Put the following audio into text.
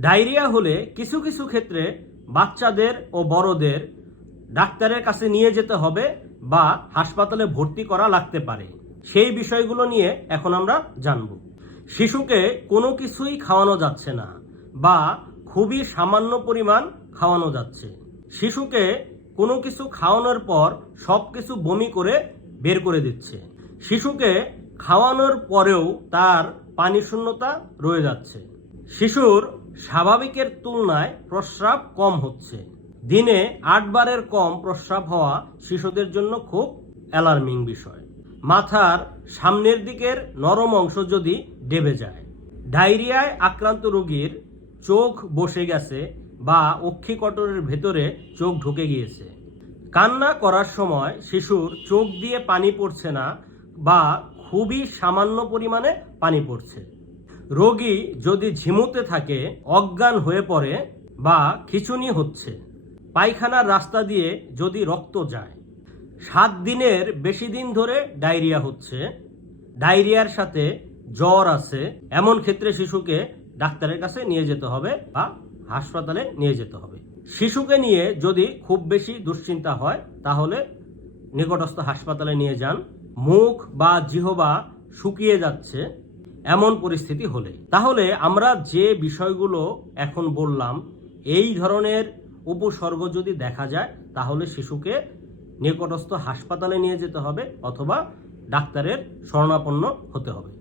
Diarrhoea হলে কিছু কিছু ক্ষেত্রে বাচ্চাদের ও বড়দের ডাক্তারের কাছে নিয়ে যেতে হবে বা হাসপাতালে ভর্তি করা লাগতে পারে। সেই বিষয়গুলো নিয়ে এখন আমরা জানব। শিশুকে কোনো কিছুই খাওয়ানো যাচ্ছে না বা খুবই সামান্য পরিমাণ খাওয়ানো যাচ্ছে। শিশুকে কোনো কিছু খাওয়ানোর পর সব কিছু বমি করে বের করে দিচ্ছে। শিশুকে খাওয়ানোর পরেও তার পানি শূন্যতা রয়ে যাচ্ছে। শিশুর স্বাভাবিকের তুলনায় প্রস্রাব কম হচ্ছে। দিনে আটবারের কম প্রস্রাব হওয়া শিশুদের জন্য খুব অ্যালার্মিং বিষয়। মাথার সামনের দিকের নরম অংশ যদি ডেবে যায়, ডায়রিয়ায় আক্রান্ত রোগীর চোখ বসে গেছে বা অক্ষিকটরের ভেতরে চোখ ঢুকে গিয়েছে। কান্না করার সময় শিশুর চোখ দিয়ে পানি পড়ছে না বা খুবই সামান্য পরিমাণে পানি পড়ছে। রোগী যদি ঝিমুতে থাকে, অজ্ঞান হয়ে পড়ে বা খিচুনি হচ্ছে, পায়খানার রাস্তা দিয়ে যদি রক্ত যায়। সাত দিনের বেশি দিন ধরে ডায়রিয়া হচ্ছে, ডায়রিয়ার সাথে জ্বর আছে, এমন ক্ষেত্রে শিশুকে ডাক্তারের কাছে নিয়ে যেতে হবে বা হাসপাতালে নিয়ে যেতে হবে। শিশুকে নিয়ে যদি খুব বেশি দুশ্চিন্তা হয়, তাহলে নিকটস্থ হাসপাতালে নিয়ে যান। মুখ বা জিহবা শুকিয়ে যাচ্ছে এমন পরিস্থিতি হলে তাহলে আমরা যে বিষয়গুলো এখন বললাম, এই ধরনের উপসর্গ যদি দেখা যায়, তাহলে শিশুকে নিকটস্থ হাসপাতালে নিয়ে যেতে হবে অথবা ডাক্তারের শরণাপন্ন হতে হবে।